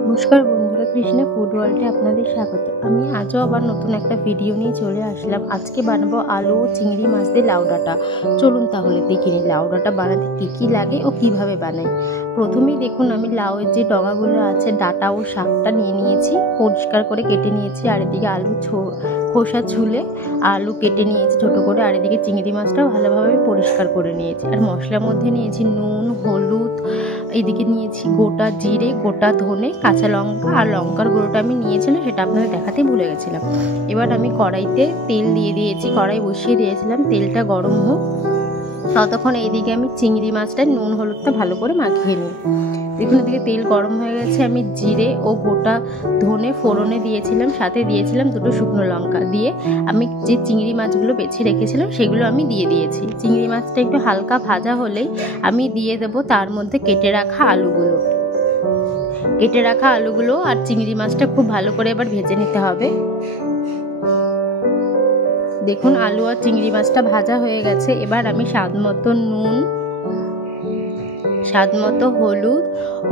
নমস্কার বন্ধুরা, কৃষ্ণা ফুড ওয়ার্ল্ডে আপনাদের স্বাগত। আমি আজও আবার নতুন একটা ভিডিও নিয়ে চলে আসলাম। আজকে বানাবো আলু ও চিংড়ি মাছ দিয়ে লাউ ডাঁটা। চলুন তাহলে দেখে নিই লাউ ডাঁটা বানাতে কী কী লাগে ও কিভাবে বানাই। প্রথমেই দেখুন আমি লাউয়ের যে ডগাগুলো আছে, ডাঁটা ও শাকটা নিয়ে নিয়েছি, পরিষ্কার করে কেটে নিয়েছি। আর এদিকে আলু খোসা ছুলে আলু কেটে নিয়েছি ছোটো করে। আর এদিকে চিংড়ি মাছটাও ভালোভাবে পরিষ্কার করে নিয়েছি। আর মশলার মধ্যে নিয়েছি নুন, হলুদ, এদিকে নিয়েছি গোটা জিরে, গোটা ধনে, কাঁচা লঙ্কা আর লঙ্কার গুঁড়োটা আমি নিয়েছিলাম, সেটা আপনাদের দেখাতে ভুলে গেছিলাম। এবার আমি কড়াইতে তেল দিয়ে দিয়েছি, কড়াই বসিয়ে দিয়েছিলাম, তেলটা গরম হোক ততক্ষণ এইদিকে আমি চিংড়ি মাছটা নুন হলুদটা ভালো করে মাখিয়ে নিই। দেখুন এদিকে তেল গরম হয়ে গেছে। আমি জিরে ও গোটা ধনে ফোড়নে দিয়েছিলাম, সাথে দিয়েছিলাম দুটো শুকনো লঙ্কা। দিয়ে আমি যে চিংড়ি মাছগুলো বেছে রেখেছিলাম সেগুলো আমি দিয়ে দিয়েছি। চিংড়ি মাছটা একটু হালকা ভাজা হলেই আমি দিয়ে দেবো তার মধ্যে কেটে রাখা আলুগুলো আর চিংড়ি মাছটা খুব ভালো করে এবার ভেজে নিতে হবে। দেখুন আলু আর চিংড়ি মাছটা ভাজা হয়ে গেছে। এবার আমি স্বাদ মতো নুন, স্বাদ মতো হলুদ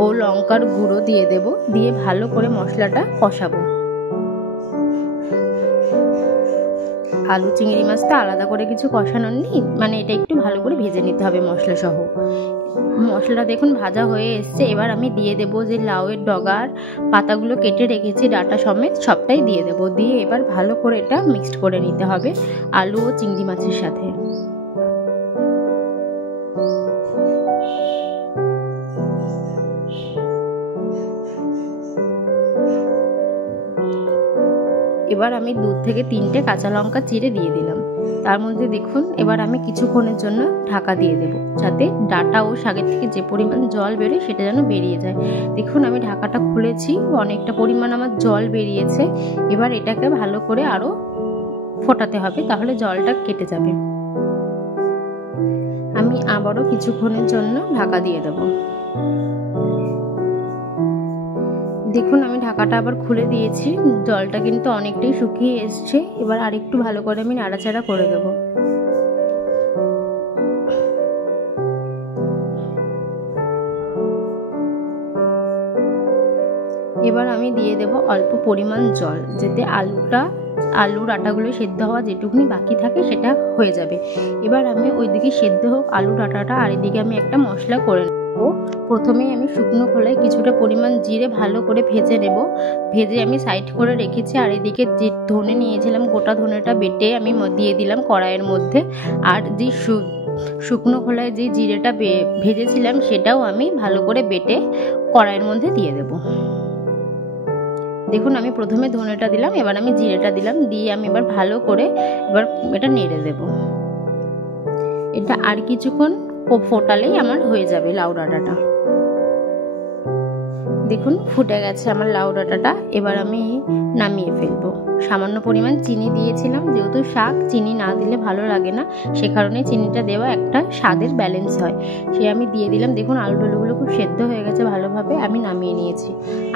ও লঙ্কার গুঁড়ো দিয়ে দেব। দিয়ে ভালো করে মশলাটা কষাবো। আলু চিংড়ি মাছটা আলাদা করে কিছু কষানোর নেই, মানে এটা একটু ভালো করে ভেজে নিতে হবে মশলা সহ। মশলাটা দেখুন ভাজা হয়ে এসছে। এবার আমি দিয়ে দেবো যে লাউয়ের ডগার পাতাগুলো কেটে রেখেছি ডাঁটা সমেত, সবটাই দিয়ে দেবো। দিয়ে এবার ভালো করে এটা মিক্সড করে নিতে হবে আলু ও চিংড়ি মাছের সাথে। এবার আমি 2 থেকে 3টে কাঁচা লঙ্কা চিড়ে দিয়ে দিলাম। তার মধ্যে দেখুন এবার আমি কিছুক্ষণের জন্য ঢাকা দিয়ে দেব, যাতে ডাঁটা ও শাকের থেকে যে পরিমাণ জল বেরোয় সেটা যেন বেরিয়ে যায়। দেখুন আমি ঢাকাটা খুলেছি, অনেকটা পরিমাণ আমার জল বেরিয়েছে। এবার এটাকে ভালো করে আরও ফোটাতে হবে, তাহলে জলটা কেটে যাবে। আমি আবারও কিছুক্ষণের জন্য ঢাকা দিয়ে দেব। দেখুন আমি ঢাকাটা আবার খুলে দিয়েছি, জলটা কিন্তু অনেকটাই শুকিয়ে এসছে। এবার আরেকটু ভালো করে আমি নাড়াচাড়া করে দেব। এবার আমি দিয়ে দেব অল্প পরিমাণ জল, যাতে আলুর আটাগুলো সেদ্ধ হওয়া যেটুকুনি বাকি থাকে সেটা হয়ে যাবে। এবার আমি ওইদিকে সেদ্ধ হোক আলু ডাঁটাটা, আর এদিকে আমি একটা মশলা করে নেব। প্রথমেই আমি শুকনো খোলায় কিছুটা পরিমাণ জিরে ভালো করে ভেজে আমি সাইড করে রেখেছি। আর এদিকে যে ধনে নিয়েছিলাম, গোটা ধনেটা বেটে আমি দিয়ে দিলাম কড়াইয়ের মধ্যে। আর যে শুকনো খোলায় যে জিরেটা ভেজেছিলাম সেটাও আমি ভালো করে বেটে কড়াইয়ের মধ্যে দিয়ে দেব। দেখুন আমি প্রথমে ধনেটা দিলাম, এবার আমি জিরেটা দিলাম, দিয়ে আমি এবার ভালো করে এটা নেড়ে দেব। এটা আর কিছুক্ষণ ফোটালেই আমার হয়ে যাবে লাউ ডাঁটাটা। দেখুন ফুটে গেছে আমার লাউ ডাঁটাটা। এবার আমি নামিয়ে ফেলবো। সামান্য পরিমাণ চিনি দিয়েছিলাম, যেহেতু শাক চিনি না দিলে ভালো লাগে না, সে কারণে চিনিটা দেওয়া একটা স্বাদের ব্যালেন্স হয়, সে আমি দিয়ে দিলাম। দেখুন আলু টালুগুলো খুব সেদ্ধ হয়ে গেছে ভালোভাবে, আমি নামিয়ে নিয়েছি।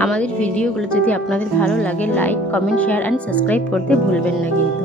আমাদের ভিডিওগুলো যদি আপনাদের ভালো লাগে like, comment, share and subscribe করতে ভুলবেন না কিন্তু।